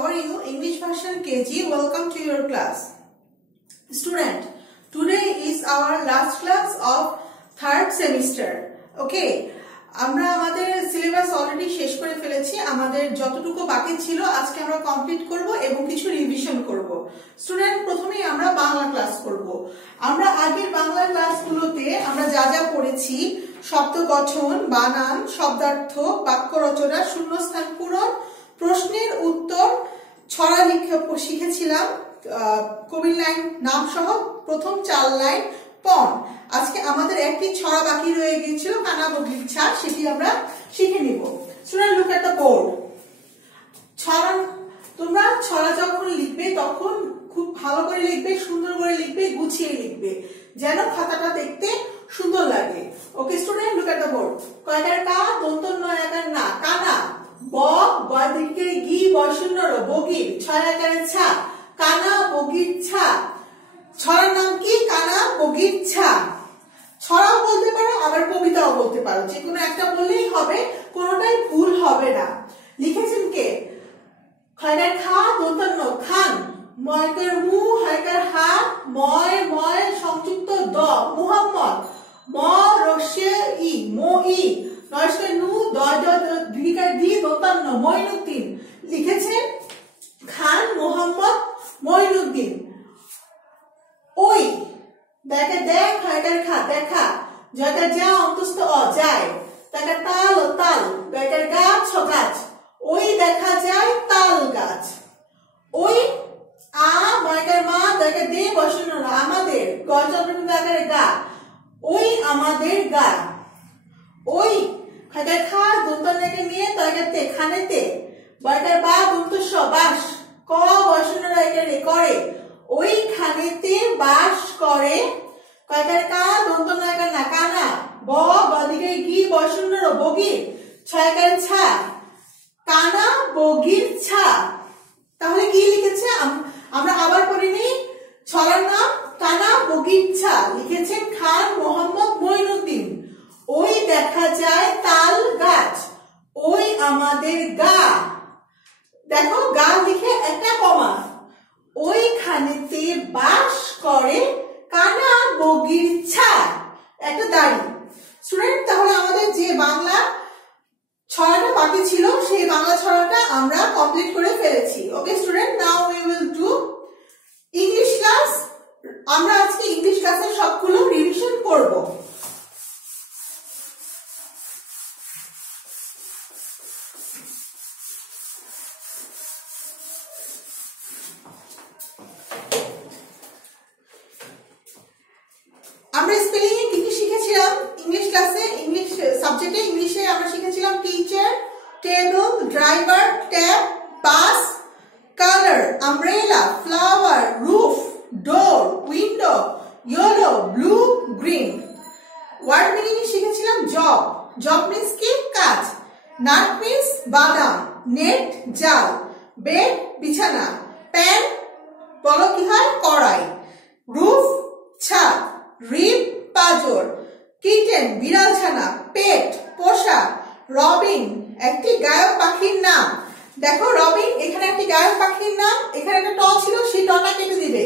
How are you? English version KG. Welcome to your class. Student, today is our last class of third semester. Okay. আমরা আমাদের syllabus already শেষ করে ফেলেছি। আমাদের যতটুকু বাকি ছিল আজকে আমরা কমপ্লিট করব এবং কিছু রিভিশন করব। স্টুডেন্ট, প্রথমেই আমরা বাংলা ক্লাস করব। আমরা আগের বাংলা ক্লাসগুলোতে আমরা যা যা পড়েছি, শব্দ গঠন, বানান, শব্দার্থ, বাক্য রচনা, শূন্যস্থান পূরণ, প্রশ্নের উত্তর, ছড়া লিখে শিখেছিলাম, কবির লাইন নাম সহ প্রথম 4 লাইন পণ। আজকে আমাদের একটি ছড়া বাকি রয়ে গিয়েছিল, কানা বগির ছা, সেটি আমরা শিখে নিব। Student, look at the board. ছড়া, তোমরা ছড়া যখন লিখবে তখন খুব ভালো করে লিখবে, সুন্দর করে লিখবে, গুছিয়ে লিখবে, যেন খাতাটা দেখতে সুন্দর লাগে। ওকে student, look at the board. কয়টার কা, দন্ত নয় আকার না, কানা। ব, গয় দিকে গি, বয়শূন্য র, বগির, 6 আকারের ছা, কানা বগির ছা। ছড়ার নাম কি? কানা বগির ছা। ছড়াও বলতে পারো, আবার কবিতাও বলতে পারো, যে কোনো একটা বললেই হবে, কোনোটাই ভুল হবে না। লিখেছেন কে? খয়টার খা, দন্তন্য, খান। ময়কার মু, হায়কার হা, ময় ময় সংযুক্ত দ, মুহাম্মদ। ম রস্যে ই, মো ই। নয়স্কার নু, দ দীর্ঘিকার দি, দন্তান্ন, মঈনুদ্দিন। লিখেছেন খান মোহাম্মদ মঈনুদ্দিন। ওই, দেখে দেখ, হয়টার খা, দেখা। জয়টার যা, অন্তস্থ অ, যায়। তাকে তাল ও তাল, বেটার গাছ ও গাছ। ওই দেখা যায় তাল গাছ। ওই আ, ময়কার মা, দেখে দে, বসন, আমাদের, গজচন্দ্রবিন্দু আকারে গা। ওই আমাদের গা। ওই খাটার খা, দন্তনাকে নিয়ে তয়কাতে, খানেতে। বয়টার বা, দন্ত স, বাস। ক, বসন একারে, করে। ওই খানেতে বাস করে। কয়টার কা, দন্ত নয়কার না, কানা। ব, বদিকে গি, বসন র, বগির, 6 আকারের ছা, কানা বগির ছা। তাহলে কি লিখেছে? আমরা আবার পড়ে নিই। ছড়ার নাম কানা বগির ছা, লিখেছেন খান মোহাম্মদ মঈনুদ্দিন। ওই দেখা যায় তাল গাছ। ওই আমাদের গা। দেখো, গা লিখে একটা কমা। ওইখানেতে বাস করে কানা বগির ছা, একটা দাড়ি। স্টুডেন্ট, তাহলে আমাদের যে বাংলা ছড়াটা বাকি ছিল, সেই বাংলা ছড়াটা আমরা কমপ্লিট করে ফেলেছি। ওকে student, now we will do English class. আমরা আজকে ইংলিশ ক্লাসের সবগুলো রিভিশন করব। আমরা স্পেলিং এ কি কি শিখেছিলাম ইংলিশ ক্লাসে? ইংলিশ সাবজেক্টে, ইংলিশে আমরা শিখেছিলাম teacher, table, driver, tap, bus, colour, umbrella, flower, roof, door, window, yellow, blue, green. Word meaning এ শিখেছিলাম জব। জব মিন্স কি? কাজ। নাট মিন্স বাদাম। নেট, জাল। বেড, বিছানা। প্যান, বলো কি হয়? কড়াই। রুফ, ছাদ। রিব, পাজর। কিটেন, বিড়াল ছানা। পেট, পোষা। রবিন, একটি গায়ক পাখির নাম। দেখো, রবিন, এখানে একটি গায়ক পাখির নাম, এখানে একটা ট ছিল, সেই টটা কেটে দিবে।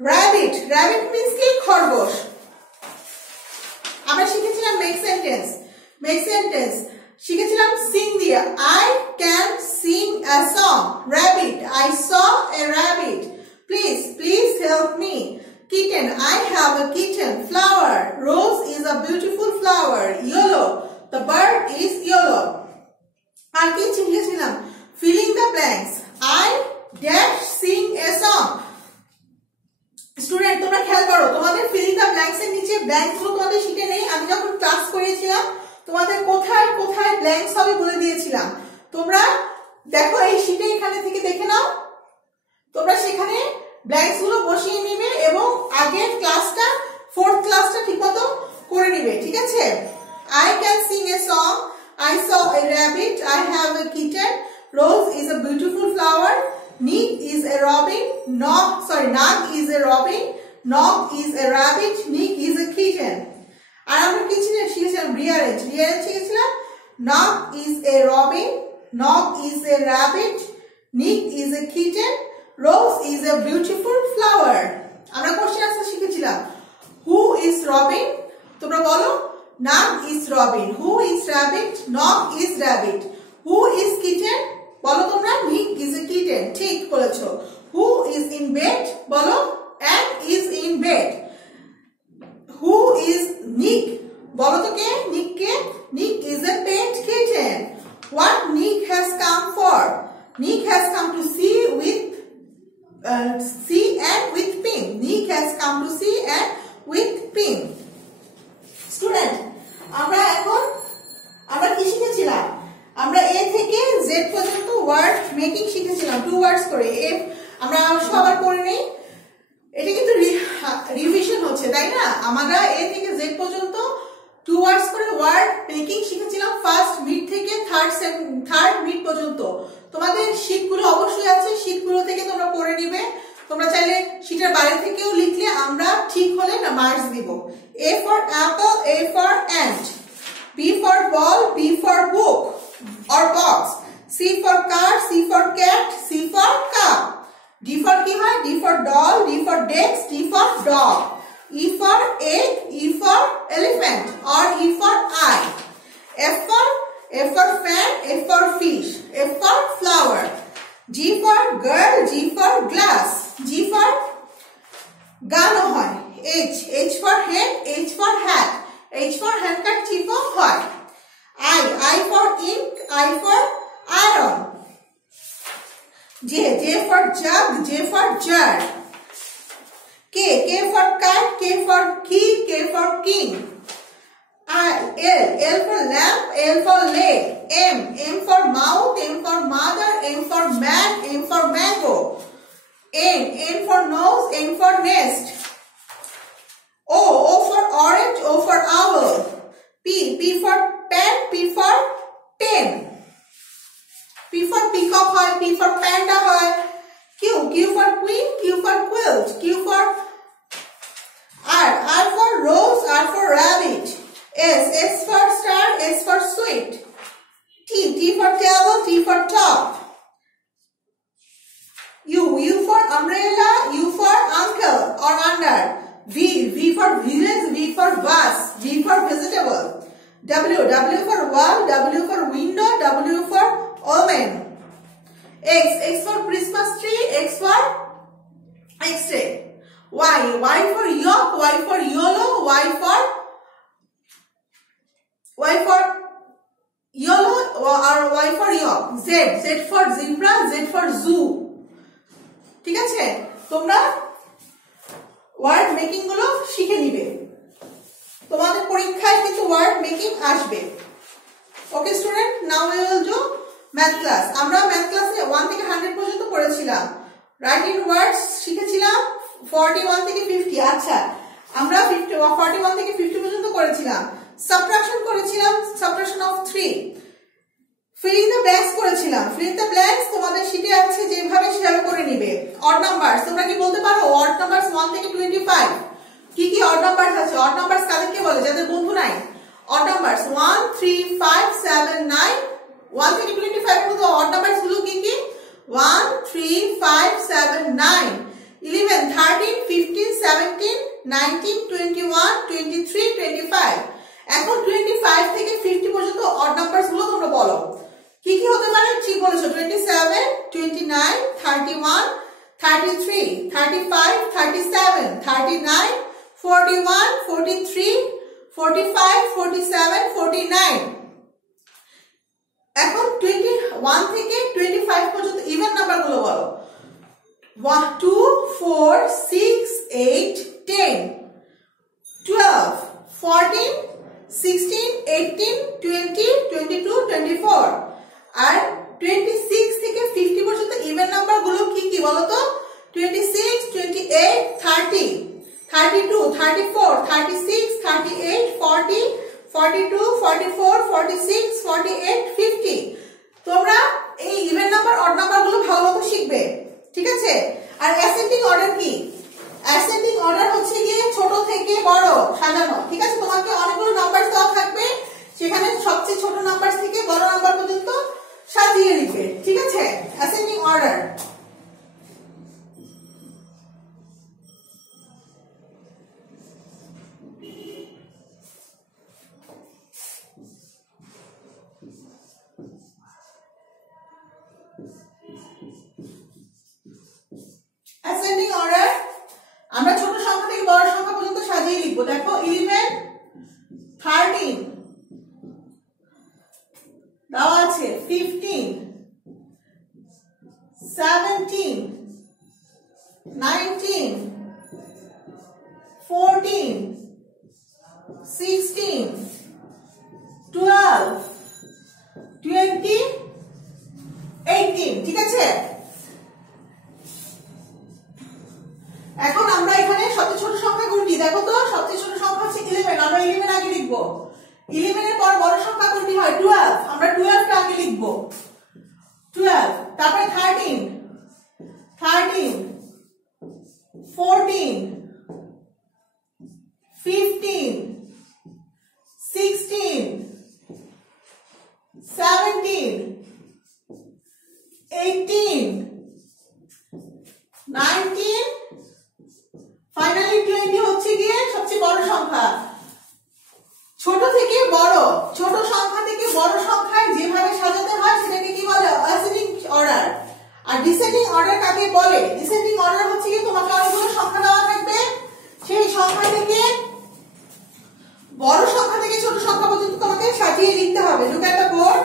র‍্যাবিট, র‍্যাবিট মিন্স কি? খরগোশ। আমরা শিখেছিলাম মেক সেন্টেন্স। মেক সেন্টেন্স শিখেছিলাম সিং দিয়া। I can sing a song. Rabbit, I saw A rabbit. Please, please help me. Kitten, I have a kitten. Flower, rose is a beautiful flower. Yellow, the bird is yellow. আর কি শিখেছিলাম? Filling the blanks. I dash sing a song. Student, তোমরা খেয়াল করো, তোমাদের filling the blanks এর নিচে blanks গুলো তোমাদের শিটে নেই। আমি যখন ক্লাস করেছিলাম তোমাদের কোথায় কোথায় ব্ল্যাঙ্কস হবে বলে দিয়েছিলাম। তোমরা দেখো, এই শিটে এখানে থেকে দেখে নাও। তোমরা সেখানে ব্ল্যাঙ্কস গুলো বসিয়ে নিবে এবং আগের ক্লাসটা, 4th ক্লাসটা ঠিকমতো করে নিবে, ঠিক আছে? I can sing a song. I saw a rabbit. I have a kitten. Rose is a beautiful flower. Nick is a robin. Nag is a robin. Nog is a rabbit. Nick is a kitten. আর আমরা কি শিখেছিলাম? rearrange. rearrange শিখেছিলাম Nog is a robin. Nog is a rabbit. Nick is a kitten. Rose is a beautiful flower. আমরা question answer শিখেছিলাম। Who is Robin? তোমরা বলো Nug is Robin. Who is rabbit? Nog is rabbit. Who is kitten? বলো তোমরা Nick is a kitten. ঠিক বলেছো। Who is in bed? বলো Anne is in bed. Who is Nick? বলো তো কে Nick K? Nick is a pet kitten. What Nick has come for? Nick has come to see and with Pink. Nick has come to see and with Pink. Student, আমরা কি শিখেছিলাম? আমরা A থেকে Z পর্যন্ত word making শিখেছিলাম 2 ওয়ার্ডস করে। আমরা সবার পড়ে নেই, এটা কিন্তু রিভিশন হচ্ছে তাই না? আমরা A থেকে Z পর্যন্ত 2 ওয়ার্ডস করে ওয়ার্ড মেকিং শিখেছিলাম ফার্স্ট মিড থেকে থার্ড মিড পর্যন্ত। তোমাদের শীটগুলো অবশ্যই আছে, শীটগুলো থেকে তোমরা পড়ে নিবে। তোমরা চাইলে শীটের বাইরে থেকেও লিখলে আমরা ঠিক হলে না মার্কস দিব। A for apple, A for ant. B for ball, B for book or box. C for car, C for cat, C for cup. D for কি হয়? D for doll, D for desk, D for dog. E for egg, E for elephant or E for eye. F for fan, F for fish, F for flower. G for girl, G for glass, G for গানও হয়। H for hen, H for hat, H for handkerchief হয়। I for ink, I for iron. J for jug, J for jar. K for cat, K for key, K for king. L for lamp, L for leg. M for mouth, M for mother, M for man, M for mango. N for nose, N for nest. O for orange, O for owl. P for pen, P for pen. P for peacock হয়, P for panda হয়। Q for queen, Q for quilt, Q for R for rose, R for rabbit. S for star, S for sweet. T for table, T for top. U for umbrella, U for uncle or under. V for village, V for bus, V for vegetable. W for wall, W for window, W for omen. X for Christmas tree, X for X-ray. Y for yolk, Y for yellow, Y for yellow or Y for yolk. Z for zebra, Z for zoo. ঠিক আছে? তোমরা word making গুলো শিখে নিবে, তোমাদের পরীক্ষায় কিন্তু word making আসবে। ওকে student, now we will do math class. আমরা ম্যাথ ক্লাসে 1 থেকে 100 পর্যন্ত পড়েছিলাম। রাইটিং ওয়ার্ডস শিখেছিলাম 41 থেকে 50। আচ্ছা, আমরা 41 থেকে 50 পর্যন্ত করেছিলাম। সাবট্রাকশন করেছিলাম, subtraction of 3। Filling the blanks করেছিলাম। ফিলিং দ্য ব্ল্যাঙ্কস তোমাদের শীটে আছে, যেভাবে সেভাবে করে নিবে। অড নাম্বারস তোমরা কি বলতে পারো? অড নাম্বারস 1 থেকে 25 কি কি অড নাম্বারস আছে? অড নাম্বারস কাদেরকে বলে? যাদের বন্ধু নাই। অড নাম্বারস 1 3 5 7 9 1 থেকে 25 এর মধ্যে অড নাম্বারস গুলো কি কি? 1 3 5 7 9 11 13 15 17 19 21 23 25। এখন 25 থেকে 50 পর্যন্ত অড নাম্বারস গুলো তোমরা বলো কি কি হতে পারে? ঠিক বলেছো, 27 29 31 33 35 37 39 41 43 45 47 49। এখন 21 থেকে 25 পর্যন্ত ইভেন নাম্বার গুলো বলো। 1 2 4 6 8 10 12 14 16 18 20 22 24। আর 26 থেকে 50 পর্যন্ত ইভেন নাম্বার গুলো কি কি বলো তো? 26 28 30 32 34 36 38 40 42 44 46 48 50। তোমরা এই ইভেন নাম্বার অড নাম্বার গুলো ভালোমতো শিখবে, ঠিক আছে? আর অ্যাসেন্ডিং অর্ডার কি? অ্যাসেন্ডিং অর্ডার হচ্ছে গিয়ে ছোট থেকে বড় সাজানো, ঠিক আছে? তোমাকে অনেকগুলো নাম্বার দেওয়া থাকবে, সেখানে সবচেয়ে ছোট নাম্বার থেকে বড় নাম্বার পর্যন্ত সাজিয়ে লিখবে, ঠিক আছে? Ascending order. অ্যাসেন্ডিং অর্ডার আমরা ছোট সংখ্যা থেকে বড় সংখ্যা পর্যন্ত সাজিয়ে লিখবো। দেখো 11 13 দেওয়া আছে, 15 17 19 14 16 12 20 18, ঠিক আছে? এখন আমরা এখানে সবচেয়ে ছোট সংখ্যা কোনটি দেখো তো। সবচেয়ে ছোট সংখ্যা হচ্ছে 11, আমরা 11 আগে লিখবো। 11 এর পর বড় সংখ্যা কোনটি হয়? 12, আমরা 12 টা আগে লিখবো। 12, তারপরে 13 14 15 16 17 18 19 ফাইনালি 20 হচ্ছে গিয়ে সবচেয়ে বড় সংখ্যা। ছোট থেকে বড়, ছোট সংখ্যা থেকে বড় সংখ্যায় যেভাবে সাজাতে হয় সেটাকে কি বলে? Ascending order. আর ডিসেন্ডিং অর্ডার কাকে বলে? ডিসেন্ডিং অর্ডার হচ্ছে কি তোমাকে অনেকগুলো সংখ্যা দেওয়া থাকবে, সেই সংখ্যা থেকে বড় সংখ্যা থেকে ছোট সংখ্যা পর্যন্ত তোমাকে সাজিয়ে লিখতে হবে। Look at the board.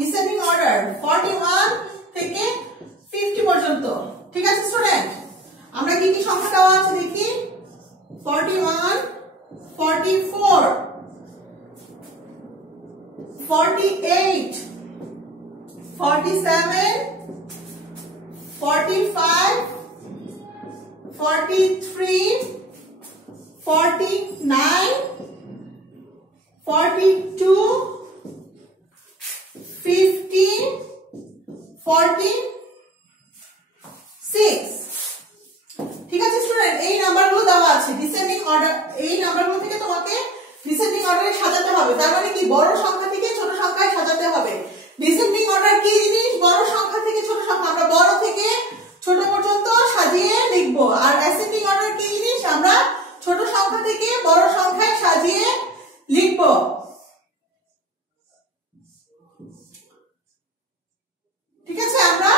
Descending order 41 থেকে 50 পর্যন্ত, ঠিক আছে স্টুডেন্ট? আমরা কি কি সংখ্যা দেওয়া আছে দেখি। 41 44 48 47 45 43 49 42 50 46, ঠিক আছে স্টুডেন্ট? এই নাম্বারগুলো দেওয়া আছে ডিসেন্ডিং অর্ডার। এই নাম্বারগুলো থেকে তোমাকে ডিসেন্ডিং অর্ডারে সাজাতে হবে। তার মানে কি বড় সংখ্যা থেকে ছোট সংখ্যায় সাজাতে হবে। ডিসেন্ডিং অর্ডার কি জিনিস? বড় সংখ্যা থেকে ছোট সংখ্যা, আমরা বড় থেকে ছোট পর্যন্ত সাজিয়ে লিখবো। আর অ্যাসেন্ডিং অর্ডার কি জিনিস? আমরা ছোট সংখ্যা থেকে বড় সংখ্যায় সাজিয়ে লিখবো। ঠিক আছে? আমরা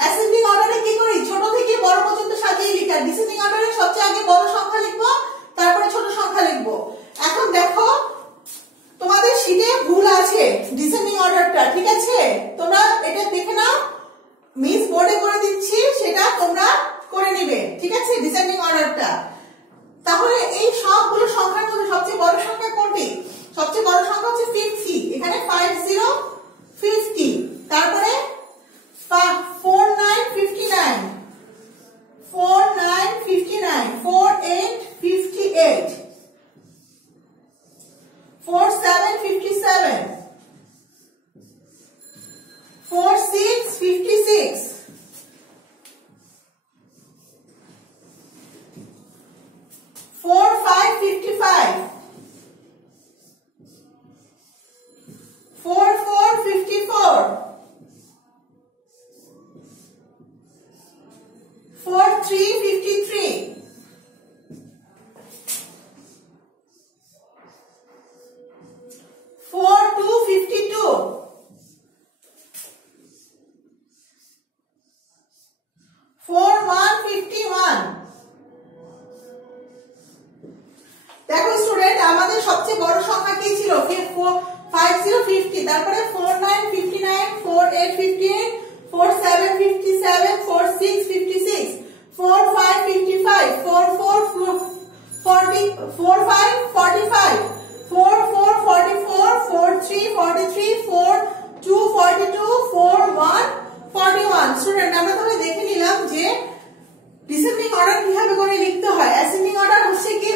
অ্যাসেন্ডিং অর্ডারে কি করি? ছোট থেকে বড় পর্যন্ত সাজিয়ে লিখি। আর ডিসেন্ডিং অর্ডারে সবচেয়ে আগে বড় সংখ্যা লিখবো, তারপরে ছোট সংখ্যা লিখবো। এখন দেখো তোমাদের শীটে ভুল আছে ডিসেন্ডিং অর্ডারটা, ঠিক আছে? তোমরা এটা দেখে নাও, মিস বোর্ডে করে দিচ্ছি, সেটা তোমরা করে নিবে, ঠিক আছে? ডিসেন্ডিং অর্ডারটা। তাহলে এই সবগুলো সংখ্যার মধ্যে সবচেয়ে বড় সংখ্যা কোনটি? সবচেয়ে বড় সংখ্যা হচ্ছে 50, এখানে 50 50, তারপরে 49 59 49 59 48 58 47 57 46 56 45 55 44 54 43 53 42 52 41 51। দেখো স্টুডেন্ট, আমাদের সবচেয়ে বড় সংখ্যা কি ছিল? 50 50, তারপরে 49 59 48 58 47 57 46 56 45 55 44 40 45 45 44 44 43 43 42 42 41 41। স্টুডেন্ট, আমরা তাহলে দেখে নিলাম যে ডিসেন্ডিং অর্ডার কিভাবে করে লিখতে হয়। অ্যাসেন্ডিং অর্ডার হচ্ছে কি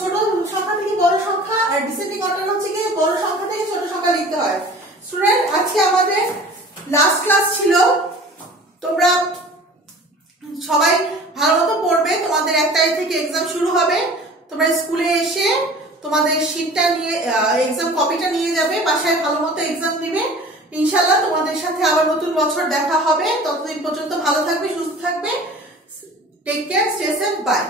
ছোট সংখ্যা থেকে বড় সংখ্যা, আর ডিসেন্ডিং অর্ডার হচ্ছে কি বড় সংখ্যা থেকে ছোট সংখ্যা লিখতে হয়। স্টুডেন্ট, আজকে আমাদের লাস্ট ক্লাস থেকে এক্সাম শুরু হবে। তোমরা স্কুলে এসে তোমাদের শীটটা নিয়ে এক্সাম কপিটা নিয়ে যাবে, বাসায় ভালো মতো এক্সাম দিবে। ইনশাআল্লাহ তোমাদের সাথে আবার নতুন বছর দেখা হবে। ততদিন পর্যন্ত ভালো থাকবে, সুস্থ থাকবে। Take care, stay safe, by.